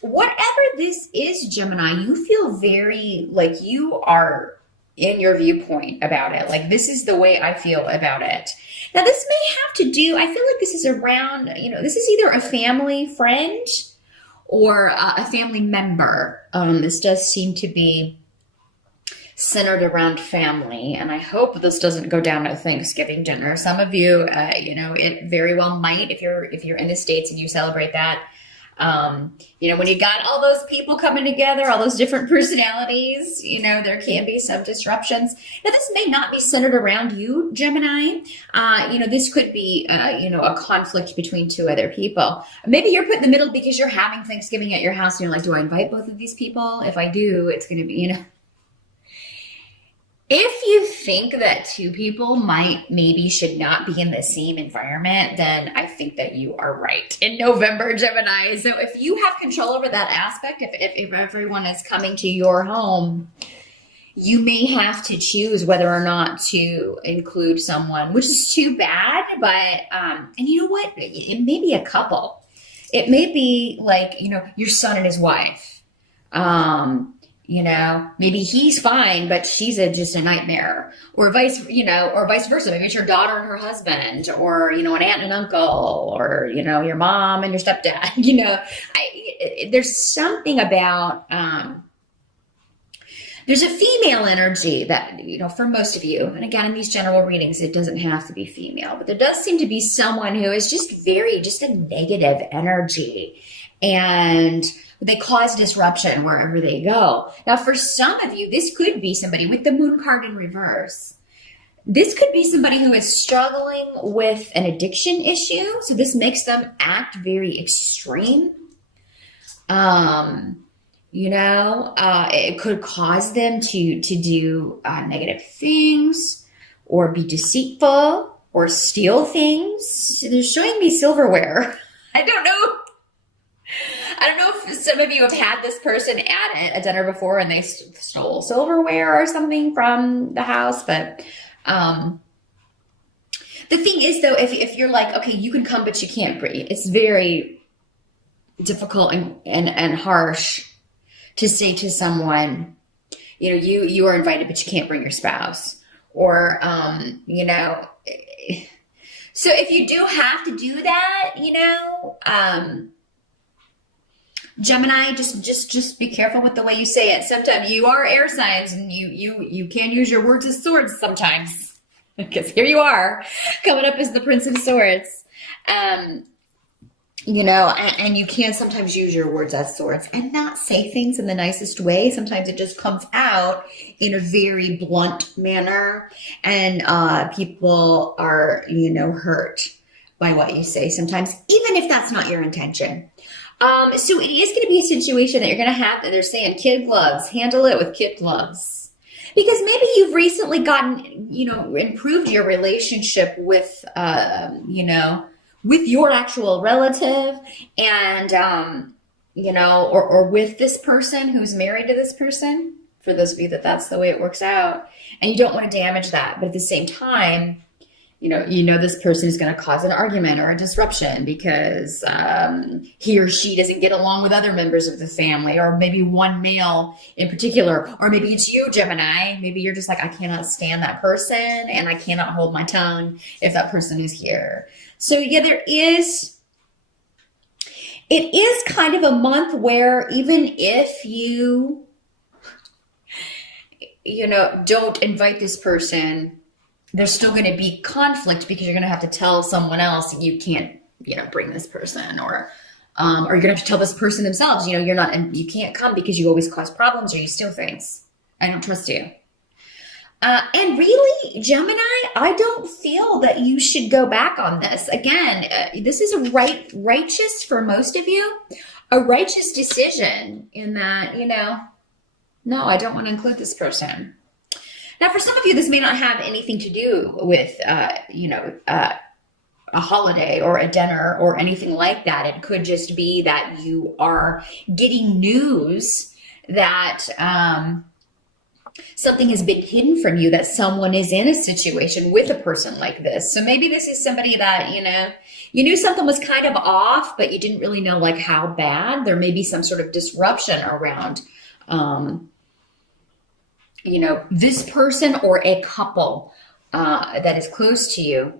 whatever this is, Gemini, you feel very like you are in your viewpoint about it. Like, this is the way I feel about it. Now, this may have to do, I feel like this is around, this is either a family friend or a family member. This does seem to be centered around family, and I hope this doesn't go down to Thanksgiving dinner. Some of you, it very well might if you're in the States and you celebrate that. When you got all those people coming together, all those different personalities, there can be some disruptions. Now, this may not be centered around you, Gemini. This could be, a conflict between two other people. Maybe you're put in the middle because you're having Thanksgiving at your house and you're like, do I invite both of these people? If I do, it's going to be, If you think that two people maybe should not be in the same environment, then I think that you are right in November, Gemini. So if you have control over that aspect, if everyone is coming to your home, you may have to choose whether or not to include someone, which is too bad. But, and you know what? It may be a couple. It may be like, your son and his wife. Maybe he's fine, but she's just a nightmare, or vice versa. Maybe it's your daughter and her husband, or, an aunt and uncle, or, your mom and your stepdad. There's something about, there's a female energy that, for most of you, and again, in these general readings, it doesn't have to be female, but there does seem to be someone who is just a negative energy, and they cause disruption wherever they go. Now, for some of you, this could be somebody with the moon card in reverse. This could be somebody who is struggling with an addiction issue. So this makes them act very extreme. It could cause them to do negative things, or be deceitful, or steal things. They're showing me silverware. I don't know if some of you have had this person at a dinner before and they stole silverware or something from the house. But the thing is, though, if you're like, okay, you can come, but you can't bring, it's very difficult and harsh to say to someone, you are invited, but you can't bring your spouse. Or, so if you do have to do that, Gemini, just be careful with the way you say it. Sometimes you are air signs, and you can use your words as swords sometimes, because here you are coming up as the Prince of Swords. And you can sometimes use your words as swords and not say things in the nicest way. Sometimes it just comes out in a very blunt manner, and people are, hurt by what you say sometimes, even if that's not your intention. So it is going to be a situation that you're going to have that they're saying kid gloves, handle it with kid gloves. Because maybe you've recently gotten, improved your relationship with, with your actual relative, and, or with this person who's married to this person, for those of you that's the way it works out, and you don't want to damage that. But at the same time, this person is going to cause an argument or a disruption because he or she doesn't get along with other members of the family, or maybe one male in particular, or maybe it's you, Gemini. Maybe you're just like, I cannot stand that person, and I cannot hold my tongue if that person is here. So yeah, it is kind of a month where even if you, don't invite this person, there's still going to be conflict, because you're going to have to tell someone else you can't, bring this person, or you're going to have to tell this person themselves, you can't come because you always cause problems or you steal things. I don't trust you. And really, Gemini, I don't feel that you should go back on this. Again, this is a righteous for most of you, a righteous decision in that, no, I don't want to include this person. Now, for some of you, this may not have anything to do with, a holiday or a dinner or anything like that. It could just be that you are getting news that something has been hidden from you, that someone is in a situation with a person like this. So maybe this is somebody that, you knew something was kind of off, but you didn't really know like how bad. There may be some sort of disruption around, this person or a couple that is close to you.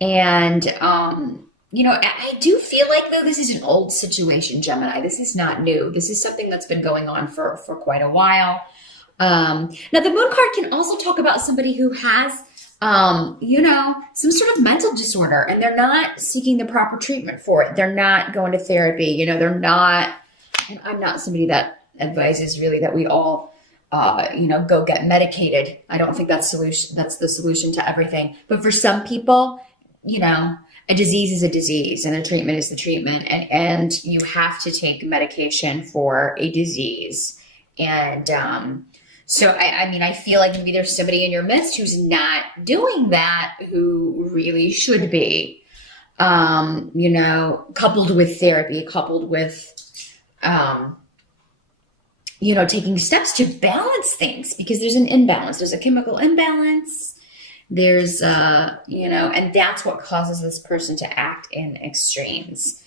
And, I do feel like, though, this is an old situation, Gemini. This is not new. This is something that's been going on for quite a while. Now, the moon card can also talk about somebody who has, some sort of mental disorder, and they're not seeking the proper treatment for it. They're not going to therapy. They're not, and I'm not somebody that advises really that we all, go get medicated. I don't think that's the solution to everything. But for some people, a disease is a disease and a treatment is the treatment. And you have to take medication for a disease. And, so, I feel like maybe there's somebody in your midst who's not doing that, who really should be, coupled with therapy, coupled with, taking steps to balance things, because there's an imbalance. There's a chemical imbalance. There's, and that's what causes this person to act in extremes.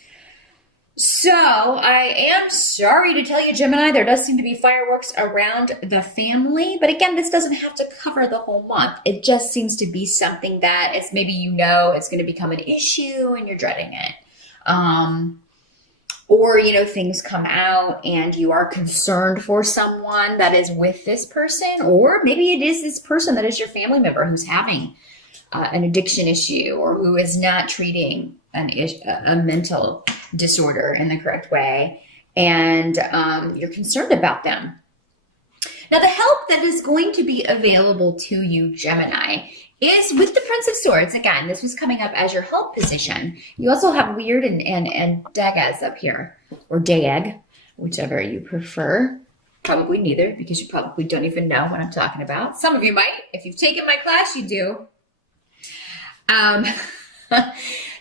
So I am sorry to tell you, Gemini, there does seem to be fireworks around the family. But again, this doesn't have to cover the whole month. It just seems to be something that is maybe it's going to become an issue and you're dreading it. Or, things come out and you are concerned for someone that is with this person. Or maybe it is this person that is your family member who's having an addiction issue, or who is not treating a mental disorder in the correct way, and you're concerned about them. Now, the help that is going to be available to you, Gemini, is with the Prince of Swords. Again, this was coming up as your help position. You also have Weird and Dagas up here, or Dag, whichever you prefer. Probably neither, because you probably don't even know what I'm talking about. Some of you might. If you've taken my class, you do.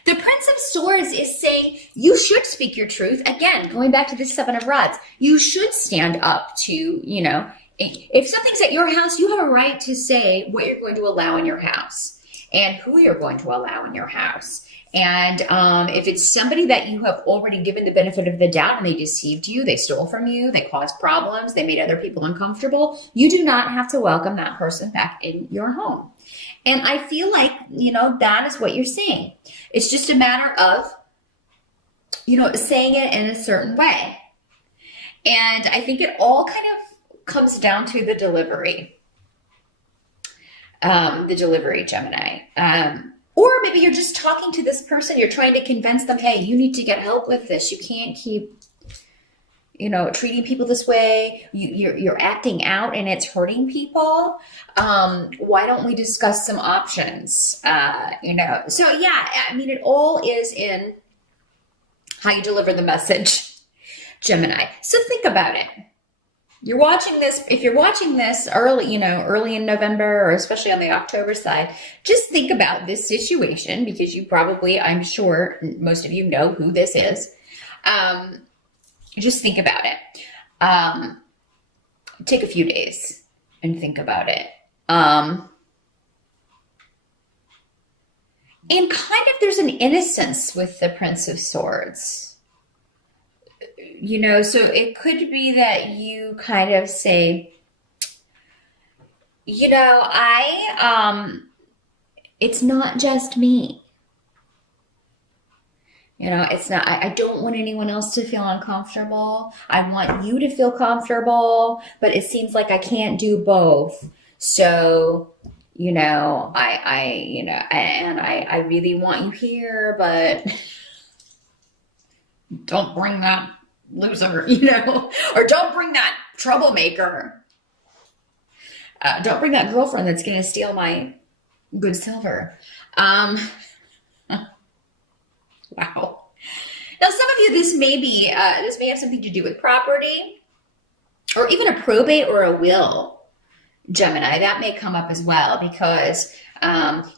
The Prince of Swords is saying you should speak your truth. Again, going back to the Seven of Rods, you should stand up to, if something's at your house, you have a right to say what you're going to allow in your house and who you're going to allow in your house. And if it's somebody that you have already given the benefit of the doubt and they deceived you, they stole from you, they caused problems, they made other people uncomfortable, you do not have to welcome that person back in your home. And I feel like, that is what you're saying. It's just a matter of, saying it in a certain way. And I think it all kind of comes down to the delivery. Gemini. Or maybe you're just talking to this person. You're trying to convince them, hey, you need to get help with this. You can't keep, treating people this way. You're acting out and it's hurting people. Why don't we discuss some options? So yeah, it all is in how you deliver the message, Gemini. So think about it. You're watching this, if you're watching this early in November, or especially on the October side, just think about this situation, because you probably, I'm sure most of you know who this is. Just think about it. Take a few days and think about it. And kind of there's an innocence with the Prince of Swords. So it could be that you kind of say, it's not just me. It's not, I don't want anyone else to feel uncomfortable. I want you to feel comfortable, but it seems like I can't do both. So, I really want you here, but don't bring that loser, or don't bring that troublemaker. Don't bring that girlfriend that's going to steal my good silver. Wow. Now, some of you, this may have something to do with property, or even a probate or a will. Gemini. That may come up as well because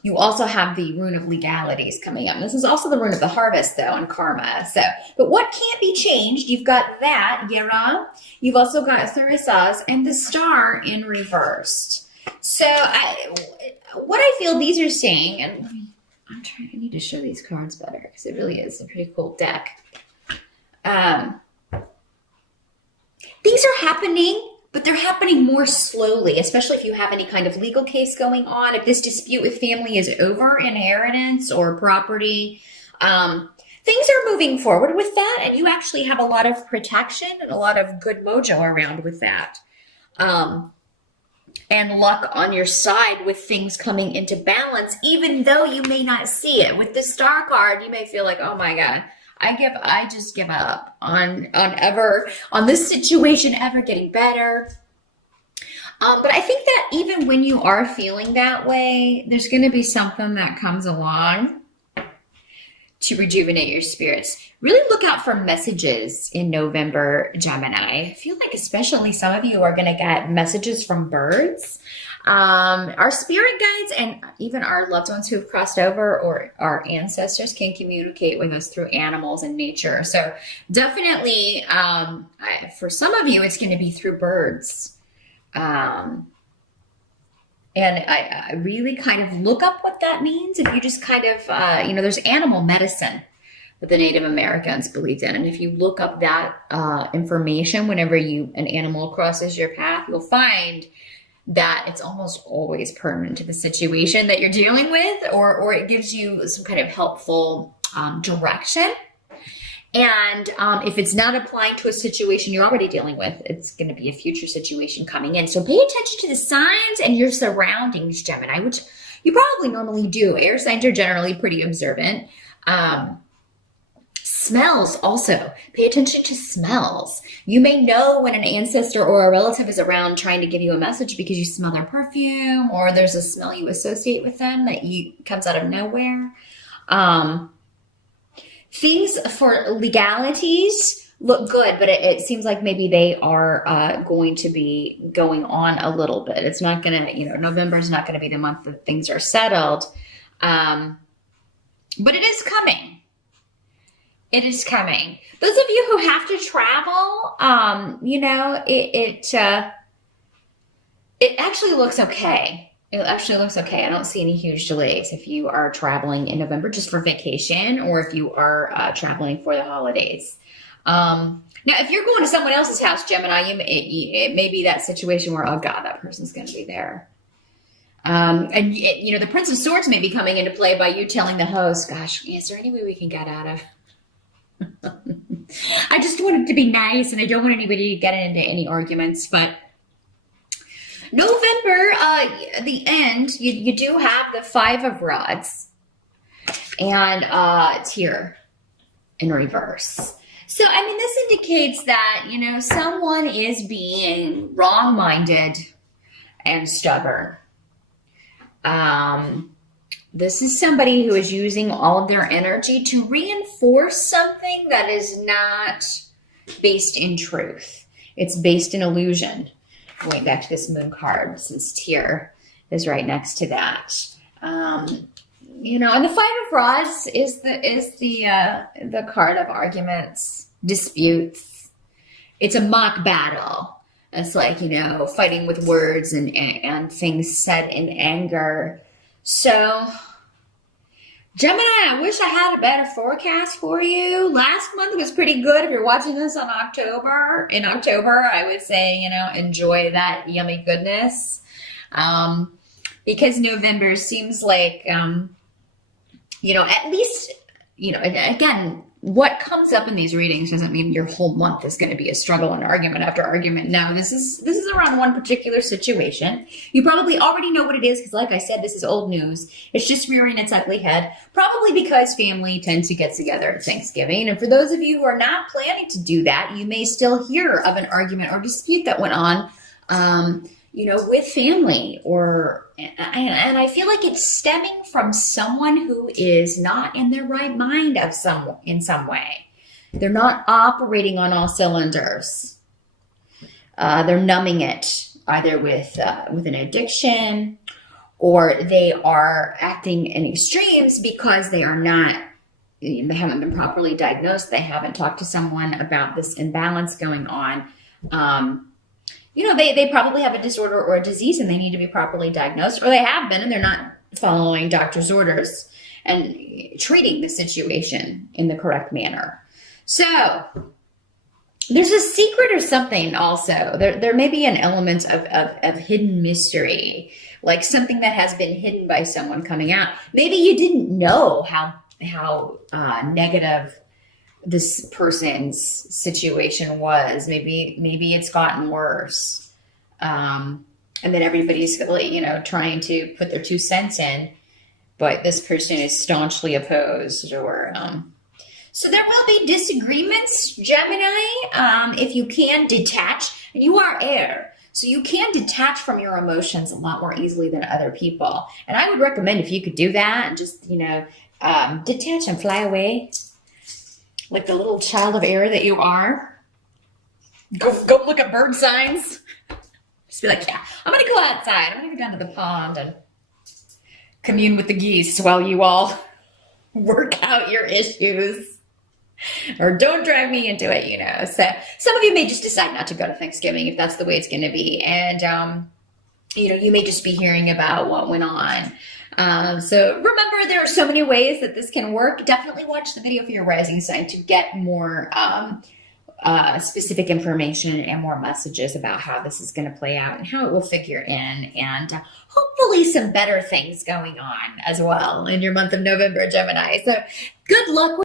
you also have the rune of legalities coming up. This is also the rune of the harvest, though, and karma. So, but what can't be changed? You've got that, Gera. You've also got Thurisaz and the star in reversed. So, what I feel these are saying, and I need to show these cards better because it really is a pretty cool deck. Things are happening, but they're happening more slowly, especially if you have any kind of legal case going on. If this dispute with family is over, inheritance or property, things are moving forward with that, and you actually have a lot of protection and a lot of good mojo around with that. And luck on your side with things coming into balance, even though you may not see it. With the star card, you may feel like, oh my God, I just give up on this situation ever getting better. But I think that even when you are feeling that way, there's going to be something that comes along to rejuvenate your spirits. Really look out for messages in November, Gemini. I feel like especially some of you are going to get messages from birds. Our spirit guides and even our loved ones who have crossed over or our ancestors can communicate with us through animals and nature. So definitely, for some of you, it's going to be through birds. And I really kind of look up what that means. If you just kind of, there's animal medicine that the Native Americans believed in. And if you look up that information, whenever an animal crosses your path, you'll find that it's almost always pertinent to the situation that you're dealing with, or it gives you some kind of helpful direction. And if it's not applying to a situation you're already dealing with, it's going to be a future situation coming in. So pay attention to the signs and your surroundings, Gemini, which you probably normally do. Air signs are generally pretty observant. Smells also. Pay attention to smells. You may know when an ancestor or a relative is around trying to give you a message because you smell their perfume, or there's a smell you associate with them that comes out of nowhere. Things for legalities look good, but it seems like maybe they are going to be going on a little bit. It's not going to, November is not going to be the month that things are settled. But it is coming. It is coming. Those of you who have to travel, it actually looks okay. It actually looks okay. I don't see any huge delays if you are traveling in November just for vacation, or if you are traveling for the holidays. Now, if you're going to someone else's house, Gemini, it may be that situation where, oh God, that person's going to be there. And the Prince of Swords may be coming into play by you telling the host, gosh, is there any way we can get out of? I just want it to be nice, and I don't want anybody to get into any arguments, but November, the end, you do have the Five of Rods, and it's here in reverse. So, this indicates that, someone is being wrong-minded and stubborn. This is somebody who is using all of their energy to reinforce something that is not based in truth. It's based in illusion. Going back to this moon card, since Tyr is right next to that. And the Five of Rods is the card of arguments, disputes. It's a mock battle. It's like, fighting with words and things said in anger. So, Gemini, I wish I had a better forecast for you. Last month was pretty good. If you're watching this in October, I would say, enjoy that yummy goodness. Because November seems like, at least, again, what comes up in these readings doesn't mean your whole month is going to be a struggle and argument after argument. No, this is around one particular situation. You probably already know what it is because, like I said, this is old news. It's just rearing its ugly head, probably because family tends to get together at Thanksgiving. And for those of you who are not planning to do that, you may still hear of an argument or dispute that went on, with family, and I feel like it's stemming from someone who is not in their right mind in some way. They're not operating on all cylinders. They're numbing it. either with an addiction, or they are acting in extremes because they haven't been properly diagnosed. They haven't talked to someone about this imbalance going on. They probably have a disorder or a disease and they need to be properly diagnosed, or they have been and they're not following doctor's orders and treating the situation in the correct manner. So there's a secret or something also. There may be an element of hidden mystery, like something that has been hidden by someone coming out. Maybe you didn't know how negative this person's situation was. Maybe it's gotten worse. And then everybody's really, trying to put their 2 cents in, but this person is staunchly opposed, or, so there will be disagreements, Gemini. If you can detach, and you are air, so you can detach from your emotions a lot more easily than other people. And I would recommend if you could do that, and just, detach and fly away like the little child of air that you are. Go look at bird signs. Just be like, yeah, I'm going to go outside. I'm going to go down to the pond and commune with the geese while you all work out your issues. Or don't drag me into it, So some of you may just decide not to go to Thanksgiving if that's the way it's going to be. And, you may just be hearing about what went on. So remember, there are so many ways that this can work. Definitely watch the video for your rising sign to get more specific information and more messages about how this is going to play out and how it will figure in, and hopefully some better things going on as well in your month of November, Gemini. So good luck with